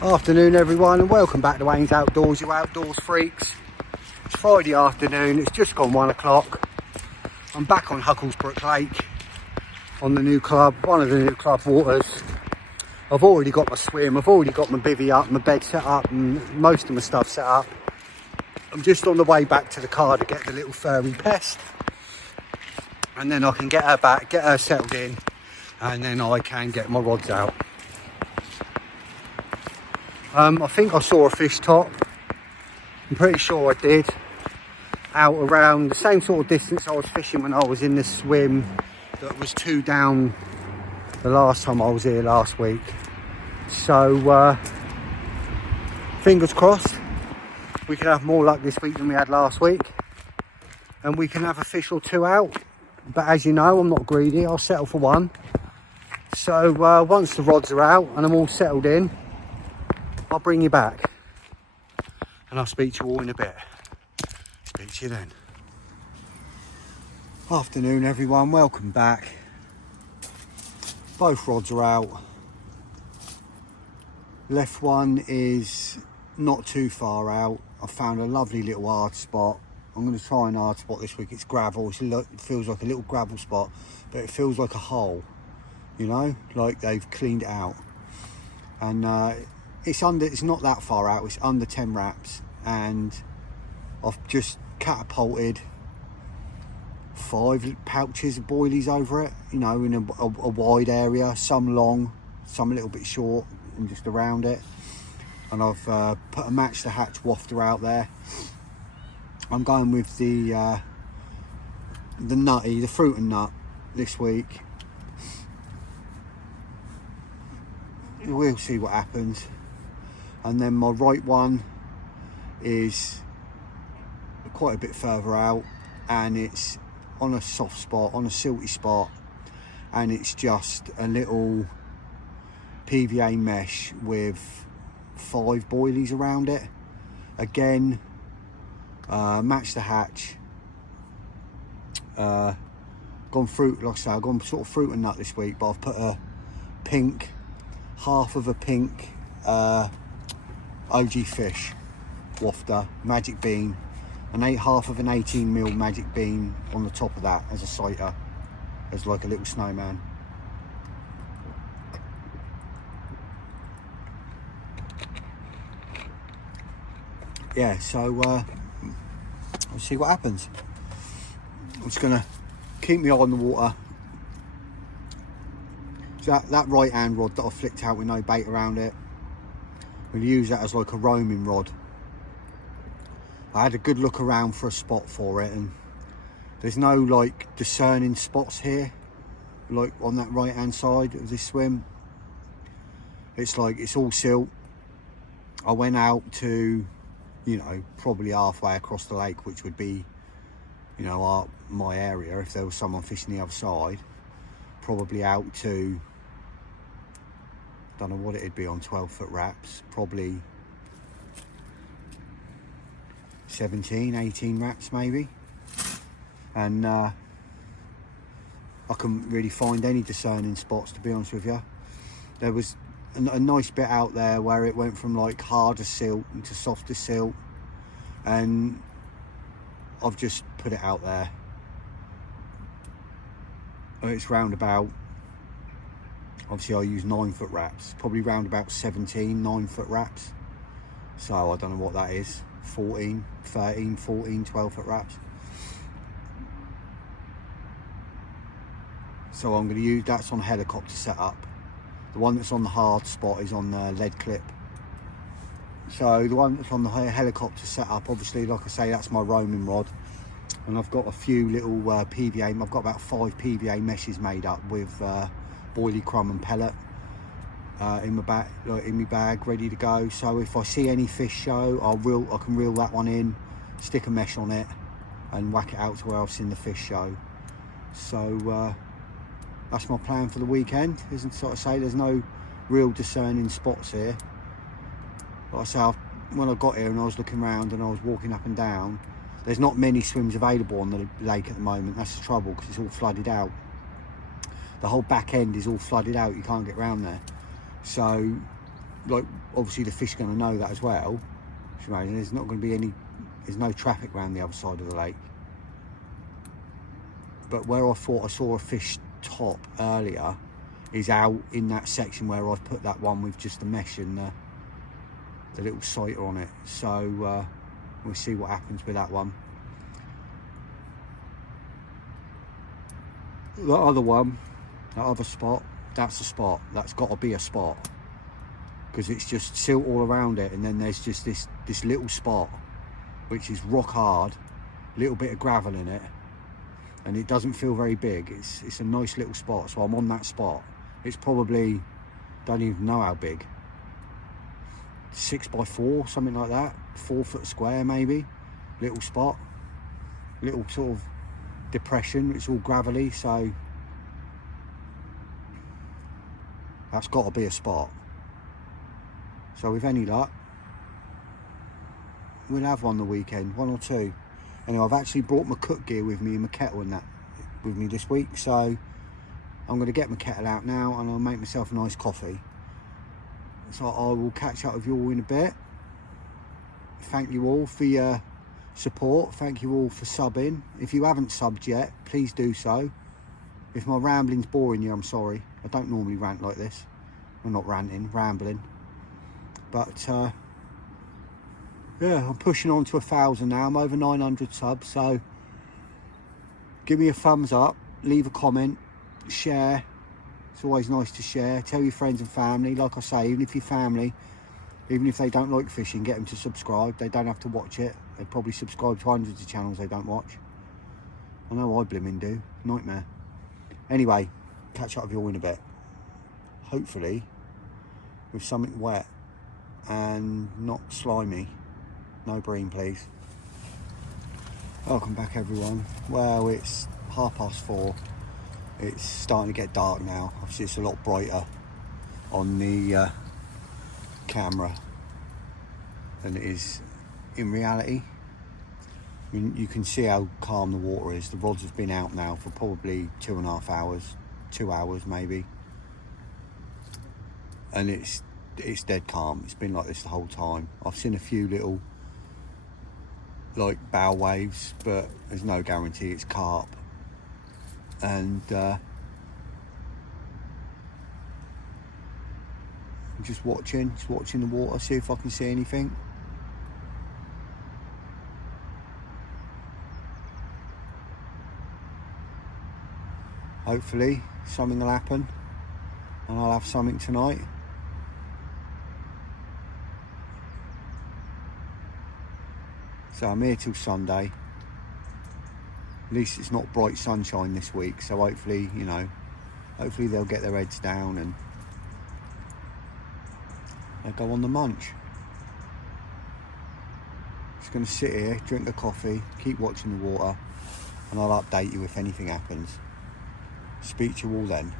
Afternoon everyone, and welcome back to Wayne's Outdoors, you outdoors freaks. It's Friday afternoon, it's just gone 1 o'clock. I'm back on Hucklesbrook Lake on the new club, one of the new club waters. I've already got my swim, I've already got my bivvy up, my bed set up and most of my stuff set up. I'm just on the way back to the car to get the little furry pest, and then I can get her back, get her settled in, and then I can get my rods out. I think I saw a fish top, I'm pretty sure I did, out around the same sort of distance I was fishing when I was in the swim that was 2 down the last time I was here last week. So fingers crossed we can have more luck this week than we had last week, and we can have a fish or 2 out. But as you know, I'm not greedy, I'll settle for 1. So once the rods are out and I'm all settled in, I'll bring you back and I'll speak to you all in a bit. Speak to you then. Afternoon everyone, welcome back. Both rods are out. Left one is not too far out. I found a lovely little hard spot. I'm going to try an hard spot this week. It's gravel, it feels like a little gravel spot, but it feels like a hole, you know, like they've cleaned it out. And it's not that far out, it's under 10 wraps, and I've just catapulted 5 pouches of boilies over it, you know, in a wide area, some long, some a little bit short, and just around it. And I've put a match the hatch wafter out there. I'm going with the fruit and nut this week. We'll see what happens. And then my right one is quite a bit further out, and it's on a soft spot, on a silty spot, and it's just a little PVA mesh with 5 boilies around it. Again, match the hatch. Gone fruit, like I say, I've gone sort of fruit and nut this week, but I've put a pink, half of a pink OG fish wafter, magic bean, and half of an 18mm magic bean on the top of that as a sighter, as like a little snowman. Yeah, so we'll see what happens. I'm just gonna keep my eye on the water. So that right hand rod that I flicked out with no bait around it, we'll use that as like a roaming rod. I had a good look around for a spot for it, and there's no like discerning spots here, like on that right hand side of this swim. It's like it's all silt. I went out to, you know, probably halfway across the lake, which would be, you know, my area if there was someone fishing the other side. Probably out to, don't know what it'd be on 12-foot wraps, probably 17, 18 wraps maybe. And I couldn't really find any discerning spots, to be honest with you. There was a nice bit out there where it went from like harder silt into softer silt, and I've just put it out there. It's round about, obviously I use 9-foot wraps, probably round about 17 9-foot wraps. So I don't know what that is, 13, 14, 12-foot wraps. So I'm going to use, that's on helicopter setup. The one that's on the hard spot is on the lead clip. So the one that's on the helicopter setup, obviously, like I say, that's my roaming rod. And I've got a few little PVA, I've got about 5 PVA meshes made up with boilie crumb and pellet in my bag, ready to go. So if I see any fish show, I can reel that one in, stick a mesh on it, and whack it out to where I've seen the fish show. So that's my plan for the weekend. Isn't, sort of say, there's no real discerning spots here. Like I say, when I got here and I was looking around and I was walking up and down, there's not many swims available on the lake at the moment. That's the trouble, because it's all flooded out. The whole back end is all flooded out, you can't get around there. So like obviously the fish are going to know that as well. There's not going to be any, there's no traffic around the other side of the lake. But where I thought I saw a fish top earlier is out in that section where I've put that one with just the mesh and the little sighter on it. So we'll see what happens with that one. The other one, that other spot, that's a spot. That's got to be a spot, because it's just silt all around it, and then there's just this little spot which is rock hard, little bit of gravel in it, and it doesn't feel very big. It's a nice little spot, so I'm on that spot. It's probably, don't even know how big, 6x4, something like that, 4 foot square maybe. Little spot, little sort of depression. It's all gravelly, so that's got to be a spot. So with any luck, we'll have one the weekend, 1 or 2. Anyway, I've actually brought my cook gear with me and my kettle and that with me this week, so I'm going to get my kettle out now and I'll make myself a nice coffee. So I will catch up with you all in a bit. Thank you all for your support. Thank you all for subbing. If you haven't subbed yet, please do so. If my rambling's boring you, I'm sorry. I don't normally rant like this. I'm not ranting, rambling. But yeah, I'm pushing on to 1,000 now. I'm over 900 subs, so give me a thumbs up, leave a comment, share. It's always nice to share. Tell your friends and family. Like I say, even if your family, even if they don't like fishing, get them to subscribe. They don't have to watch it. They probably subscribe to hundreds of channels they don't watch. I know I blimmin' do. Nightmare. Anyway, catch up with you all in a bit. Hopefully with something wet and not slimy. No bream, please. Welcome back, everyone. Well, it's 4:30. It's starting to get dark now. Obviously it's a lot brighter on the camera than it is in reality. I mean, you can see how calm the water is. The rods have been out now for probably 2.5 hours, 2 hours maybe, and it's dead calm. It's been like this the whole time. I've seen a few little like bow waves, but there's no guarantee it's carp. And I'm just watching the water, see if I can see anything. Hopefully something will happen and I'll have something tonight. So I'm here till Sunday. At least it's not bright sunshine this week, so hopefully, you know, hopefully they'll get their heads down and they'll go on the munch. Just going to sit here, drink a coffee, keep watching the water, and I'll update you if anything happens. Speak to you all then.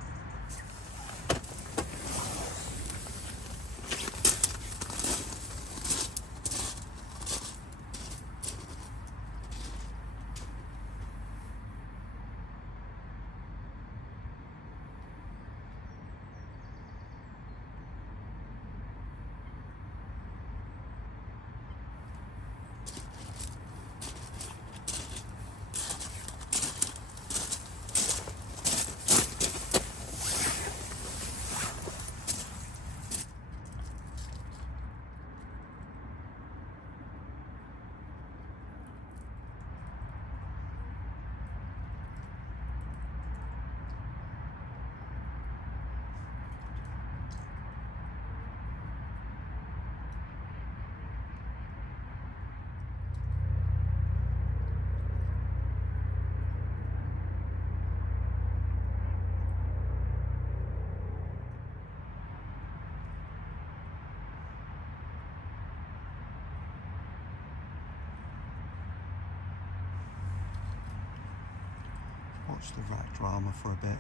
Watch the rat drama for a bit.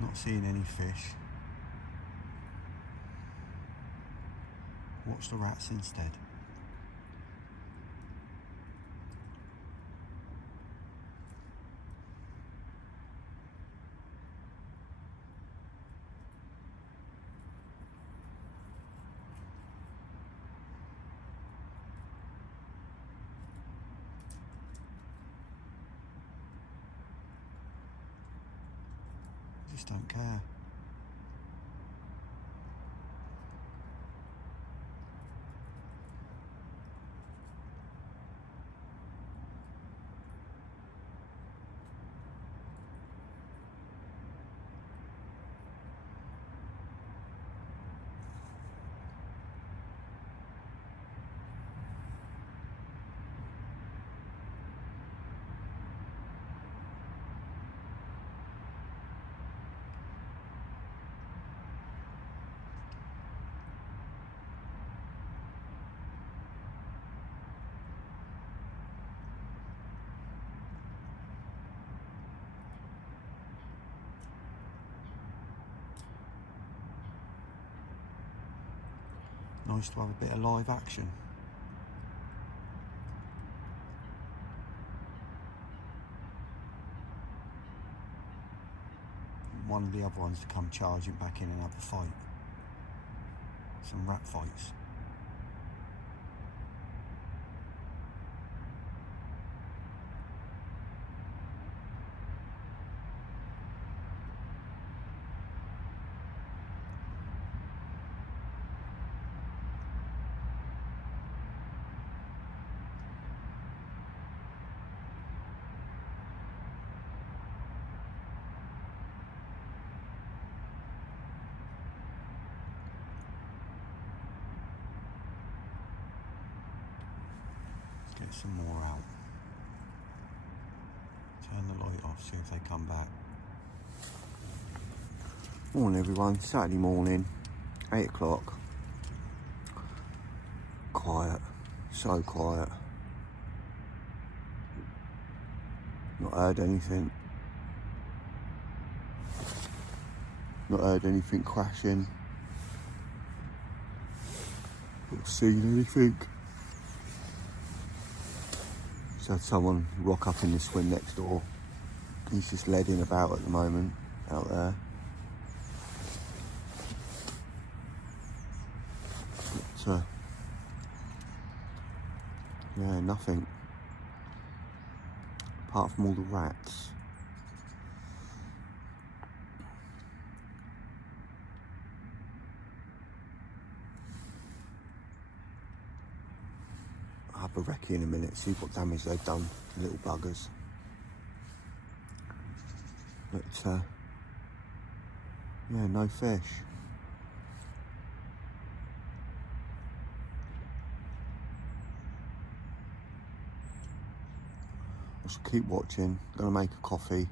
Not seeing any fish. Watch the rats instead. just don't care. Nice to have a bit of live action. One of the other ones to come charging back in and have a fight. Some rat fights. Get some more out. Turn the light off, see if they come back. Morning everyone, Saturday morning, 8 o'clock. Quiet, so quiet. Not heard anything. Not heard anything crashing. Not seen anything. Just had someone rock up in the swim next door. He's just leading about at the moment, out there. But, yeah, nothing. Apart from all the rats. I'll have a recce in a minute, see what damage they've done, the little buggers. But, yeah, no fish. I shall keep watching, gonna make a coffee.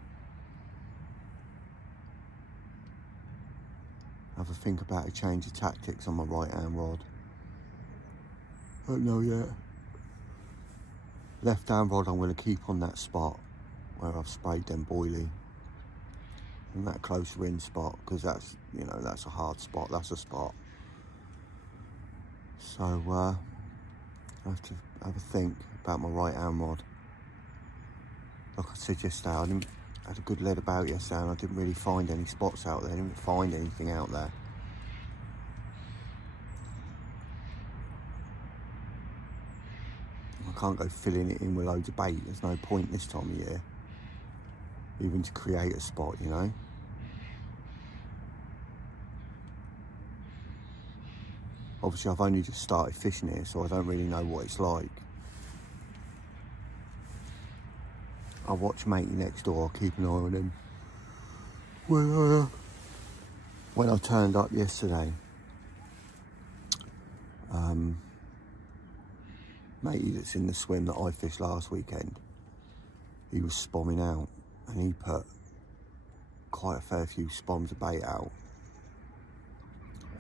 Have a think about a change of tactics on my right hand rod. Don't know yet. Left hand rod I'm going to keep on that spot where I've sprayed them boilie. And that closer in spot, because that's, you know, that's a hard spot, that's a spot. So I have to have a think about my right hand rod. Like I said yesterday, I had a good lead about yesterday and I didn't really find any spots out there, I didn't find anything out there. I can't go filling it in with loads of bait, there's no point this time of year. Even to create a spot, you know. Obviously I've only just started fishing here, so I don't really know what it's like. I watch matey next door, keep an eye on him. When I turned up yesterday, matey that's in the swim that I fished last weekend, he was spomming out and he put quite a fair few spomms of bait out.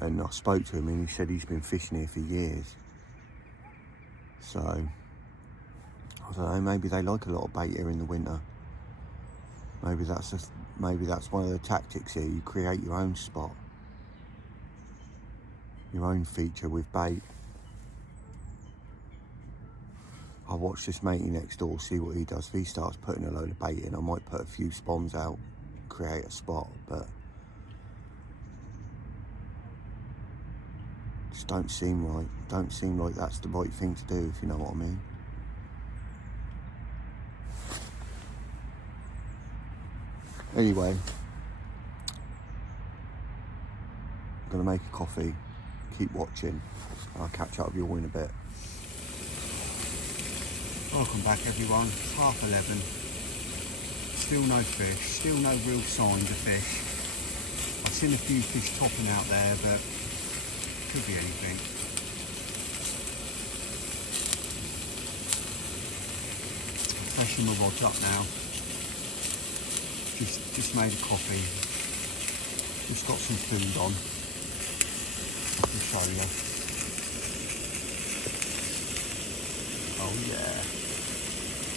And I spoke to him and he said he's been fishing here for years. So, I don't know, maybe they like a lot of bait here in the winter. Maybe that's one of the tactics here, you create your own spot. Your own feature with bait. I'll watch this matey next door, see what he does. If he starts putting a load of bait in, I might put a few spawns out, create a spot, but just don't seem right. Don't seem like that's the right thing to do, if you know what I mean. Anyway, going to make a coffee, keep watching. I'll catch up with you all in a bit. Welcome back everyone, it's 11:30. Still no fish, still no real signs of fish. I've seen a few fish topping out there, but could be anything. I'm freshening my rods up now. Just made a coffee. Just got some food on. I can show you. Oh yeah.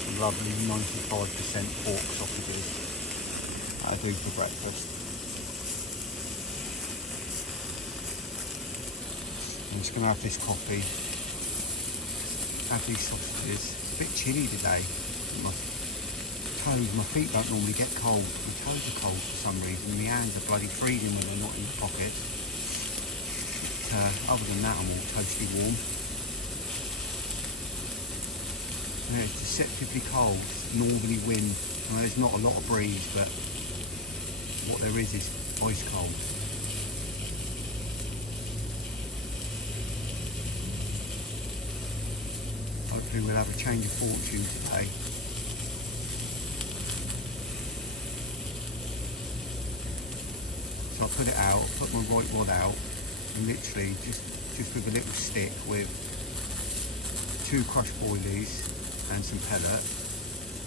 Some lovely 95% pork sausages. That'll do for breakfast. I'm just going to have this coffee, have these sausages. It's a bit chilly today. My feet don't normally get cold. My toes are cold for some reason. My hands are bloody freezing when they're not in the pocket. But, other than that, I'm all toasty warm. Yeah, it's deceptively cold. It's northerly wind. Well, there's not a lot of breeze, but what there is ice cold. Hopefully we'll have a change of fortune today. So I put it out, put my right rod out, and literally just with a little stick with 2 crushed boilies and some pellet,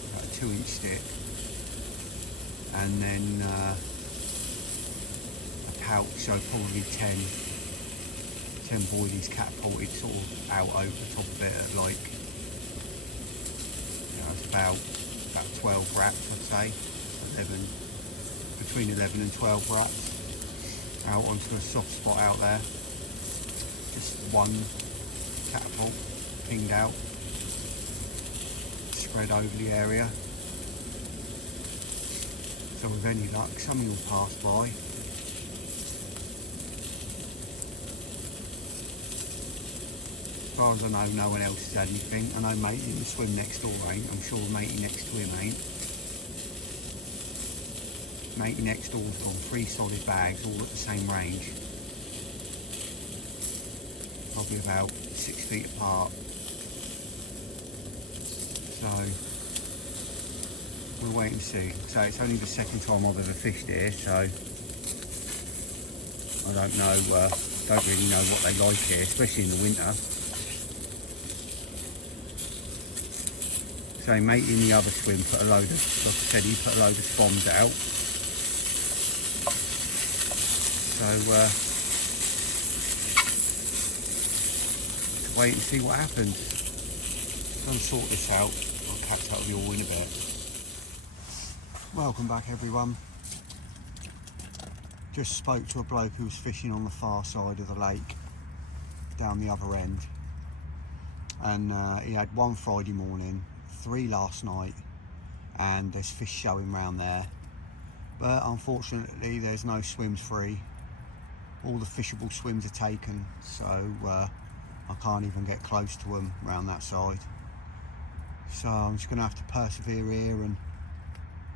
about a 2-inch stick, and then a pouch, so probably 10 boilies catapulted sort of out over the top of it at like, it's about 12 wraps I'd say, between 11 and 12 wraps. Out onto a soft spot out there. Just one catapult pinged out, spread over the area. So with any luck, something will pass by. As far as I know, no one else has had anything. I know matey in the swim next door ain't. I'm sure matey next to him ain't. Matey next door's got 3 solid bags all at the same range, probably about 6 feet apart, so we'll wait and see. So it's only the second time I've ever fished here, so I don't really know what they like here, especially in the winter. So matey in the other swim put a load of, like I said, he put a load of spawns out. So let's wait and see what happens. Go and sort this out. I'll catch up with you all in a bit. Welcome back everyone. Just spoke to a bloke who was fishing on the far side of the lake, down the other end. And he had 1 Friday morning, 3 last night, and there's fish showing round there. But unfortunately there's no swims free. All the fishable swims are taken, so I can't even get close to them around that side. So I'm just going to have to persevere here, and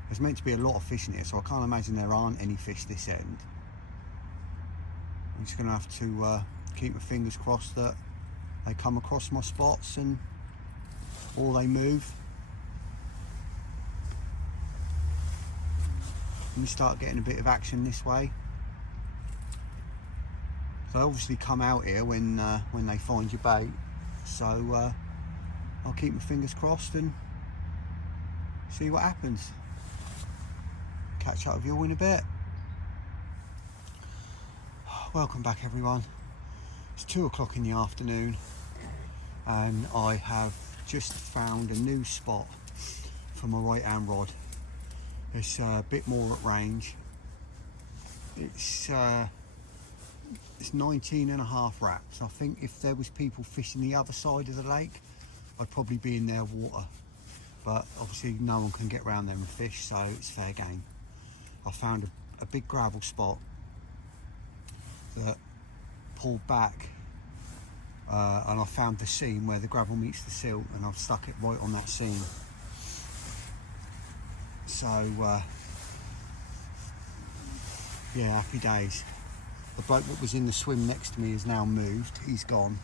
there's meant to be a lot of fish in here, so I can't imagine there aren't any fish this end. I'm just going to have to keep my fingers crossed that they come across my spots and or they move. And we start getting a bit of action this way. They obviously come out here when they find your bait, so I'll keep my fingers crossed and see what happens. Catch up with you all in a bit. Welcome back everyone. It's 2 o'clock in the afternoon and I have just found a new spot for my right hand rod. It's a bit more at range. It's 19.5 wraps. I think if there was people fishing the other side of the lake, I'd probably be in their water. But obviously no one can get around there and fish, so it's fair game. I found a big gravel spot that pulled back and I found the seam where the gravel meets the silt, and I've stuck it right on that seam. So yeah, happy days. The bloke that was in the swim next to me has now moved. He's gone.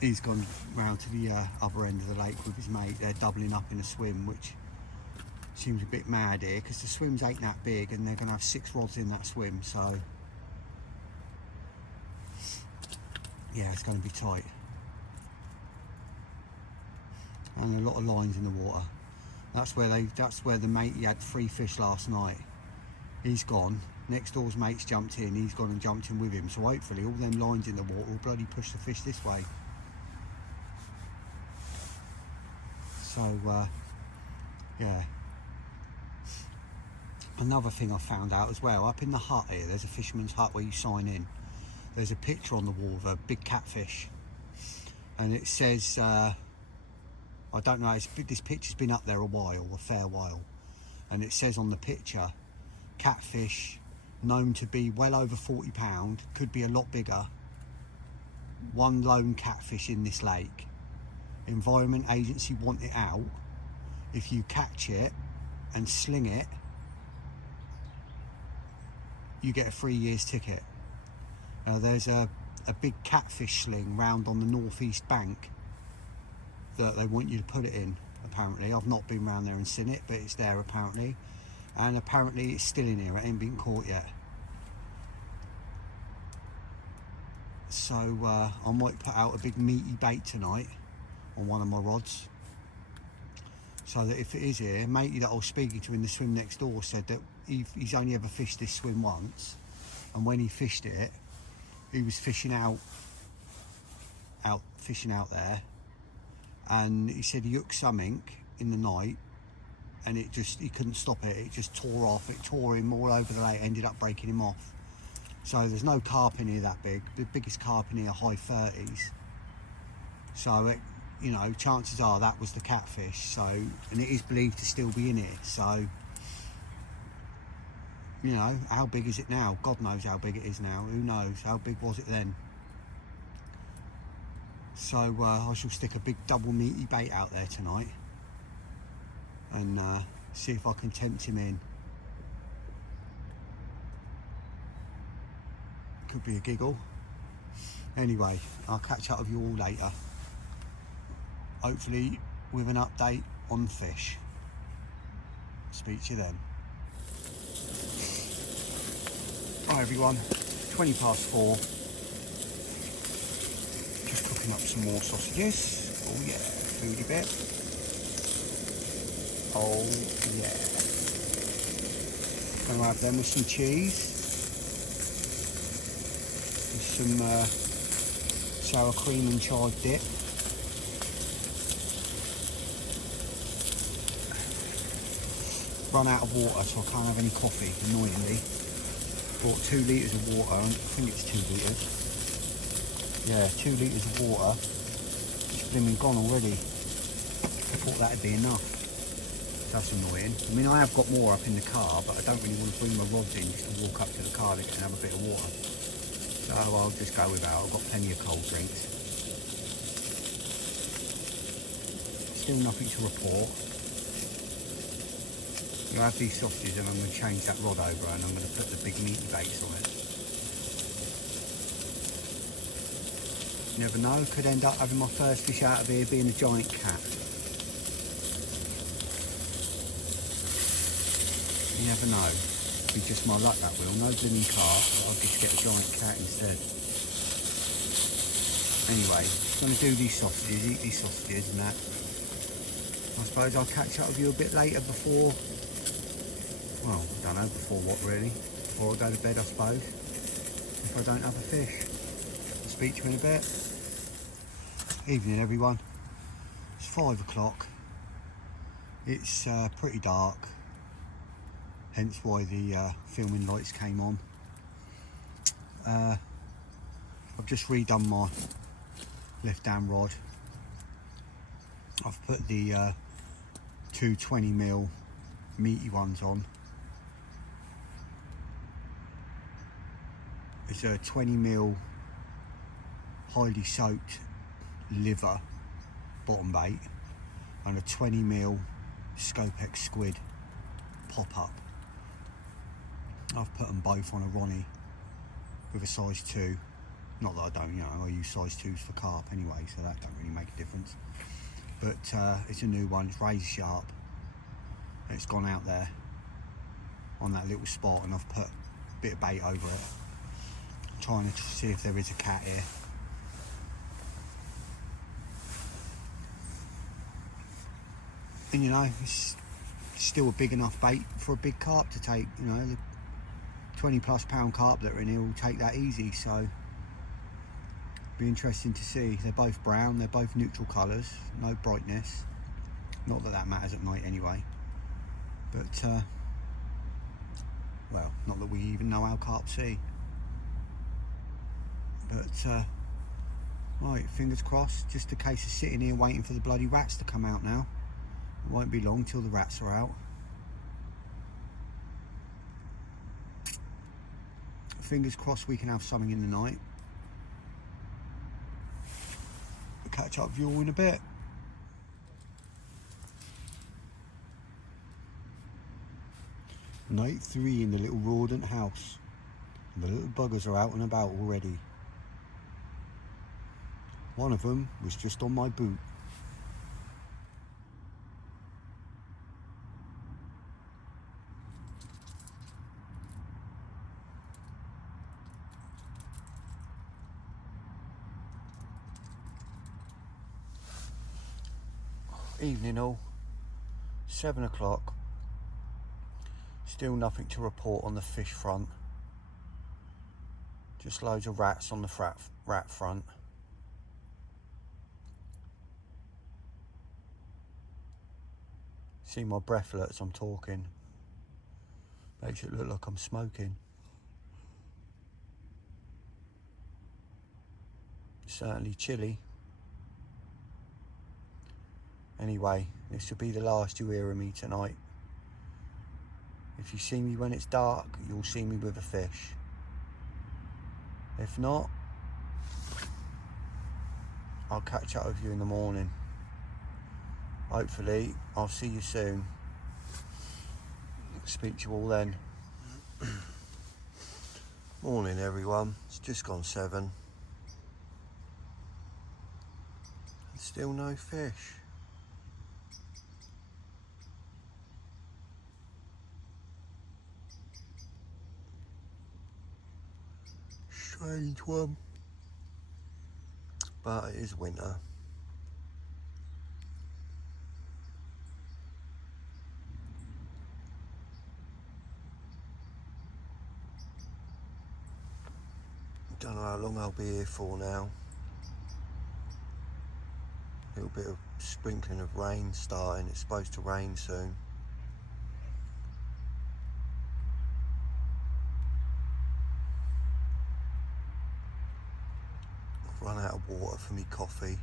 He's gone round to the other end of the lake with his mate. They're doubling up in a swim, which seems a bit mad here because the swims ain't that big and they're going to have 6 rods in that swim. So yeah, it's going to be tight. And a lot of lines in the water. That's where the mate, he had 3 fish last night. He's gone. Next door's mate's jumped in. He's gone and jumped in with him. So hopefully all them lines in the water will bloody push the fish this way. So yeah. Another thing I found out as well, up in the hut here, there's a fisherman's hut where you sign in. There's a picture on the wall of a big catfish, and it says, I don't know, this picture's been up there a fair while, and it says on the picture, catfish known to be well over 40 pound, could be a lot bigger, one lone catfish in this lake. Environment Agency want it out. If you catch it and sling it, you get a 3 years ticket. There's a big catfish sling round on the northeast bank that they want you to put it in, apparently. I've not been round there and seen it, but it's there apparently. And apparently it's still in here, it ain't been caught yet. So I might put out a big meaty bait tonight on one of my rods, so that if it is here, matey that I was speaking to in the swim next door said that he's only ever fished this swim once, and when he fished it, he was fishing out there, and he said he hooked something in the night, and he couldn't stop it. It just tore off. It tore him all over the lake, ended up breaking him off. So there's no carp in here that big. The biggest carp in here, high 30s. So you know, chances are that was the catfish. So, and it is believed to still be in here. So, you know, how big is it now? God knows how big it is now. Who knows? How big was it then? So I shall stick a big double meaty bait out there tonight and see if I can tempt him in. Could be a giggle. Anyway, I'll catch up with you all later. Hopefully with an update on fish. Speak to you then. Hi everyone, 4:20. Just cooking up some more sausages. Oh yeah, foodie bit. Oh yeah. Gonna have them with some cheese. With some sour cream and charred dip. Run out of water, so I can't have any coffee, annoyingly. Bought 2 litres of water, I think it's 2 litres. Yeah, 2 litres of water. It's blooming gone already. I thought that'd be enough. That's annoying. I mean, I have got more up in the car, but I don't really want to bring my rods in just to walk up to the car and have a bit of water. So I'll just go without. I've got plenty of cold drinks. Still nothing to report. I have these sausages and I'm going to change that rod over and I'm going to put the big meaty baits on it. You never know, could end up having my first fish out of here being a giant cat. You never know. It'll be just my luck, that will. No blooming carp, I'll just get a giant cat instead. Anyway, I'm going to do these sausages, eat these sausages and that. I suppose I'll catch up with you a bit later before, well, I don't know, before what really? Before I go to bed, I suppose. If I don't have a fish. I'll speak to you in a bit. Evening everyone. It's 5 o'clock. It's pretty dark. Hence why the filming lights came on. I've just redone my lift down rod. I've put the 2 20mm meaty ones on. It's a 20mm highly soaked liver bottom bait and a 20mm Scopex squid pop up. I've put them both on a Ronnie with a size 2. Not that I don't, you know, I use size 2s for carp anyway, so that don't really make a difference. But it's a new one, it's razor sharp. And it's gone out there on that little spot, and I've put a bit of bait over it. I'm trying to see if there is a cat here. And you know, it's still a big enough bait for a big carp to take, you know, the 20+ pound carp that are in here will take that easy, so be interesting to see. They're both brown, they're both neutral colours, no brightness. Not that that matters at night anyway. But, well, not that we even know how carp see. But, right, fingers crossed, just a case of sitting here waiting for the bloody rats to come out now. It won't be long till the rats are out. Fingers crossed we can have something in the night. We'll catch up with you all in a bit. Night 3 in the little rodent house. And the little buggers are out and about already. One of them was just on my boot. Evening all, 7 o'clock, still nothing to report on the fish front, just loads of rats on the rat front. See my breathalet as I'm talking, makes it look like I'm smoking. Certainly chilly. Anyway, this will be the last you hear of me tonight. If you see me when it's dark, you'll see me with a fish. If not, I'll catch up with you in the morning. Hopefully, I'll see you soon. Speak to you all then. Morning everyone, it's just gone 7. And still no fish. Strange one, but it is winter. Don't know how long I'll be here for now. A little bit of sprinkling of rain starting, it's supposed to rain soon. Run out of water for me coffee.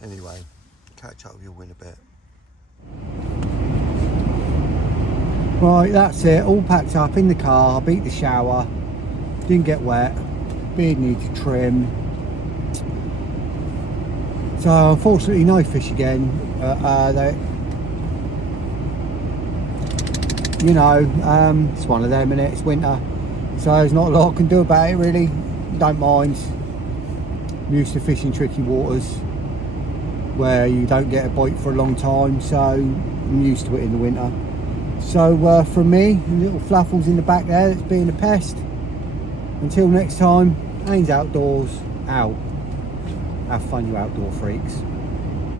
Anyway, catch up with you in a bit. Right, that's it, all packed up in the car, beat the shower, didn't get wet, beard needs trim. So unfortunately no fish again. You know, it's one of them, innit? It's winter, so there's not a lot I can do about it really. Don't mind. I'm used to fishing tricky waters where you don't get a bite for a long time, so I'm used to it in the winter. So from me, little fluffles in the back there, that's being a pest. Until next time, Haynes Outdoors out. Have fun, you outdoor freaks.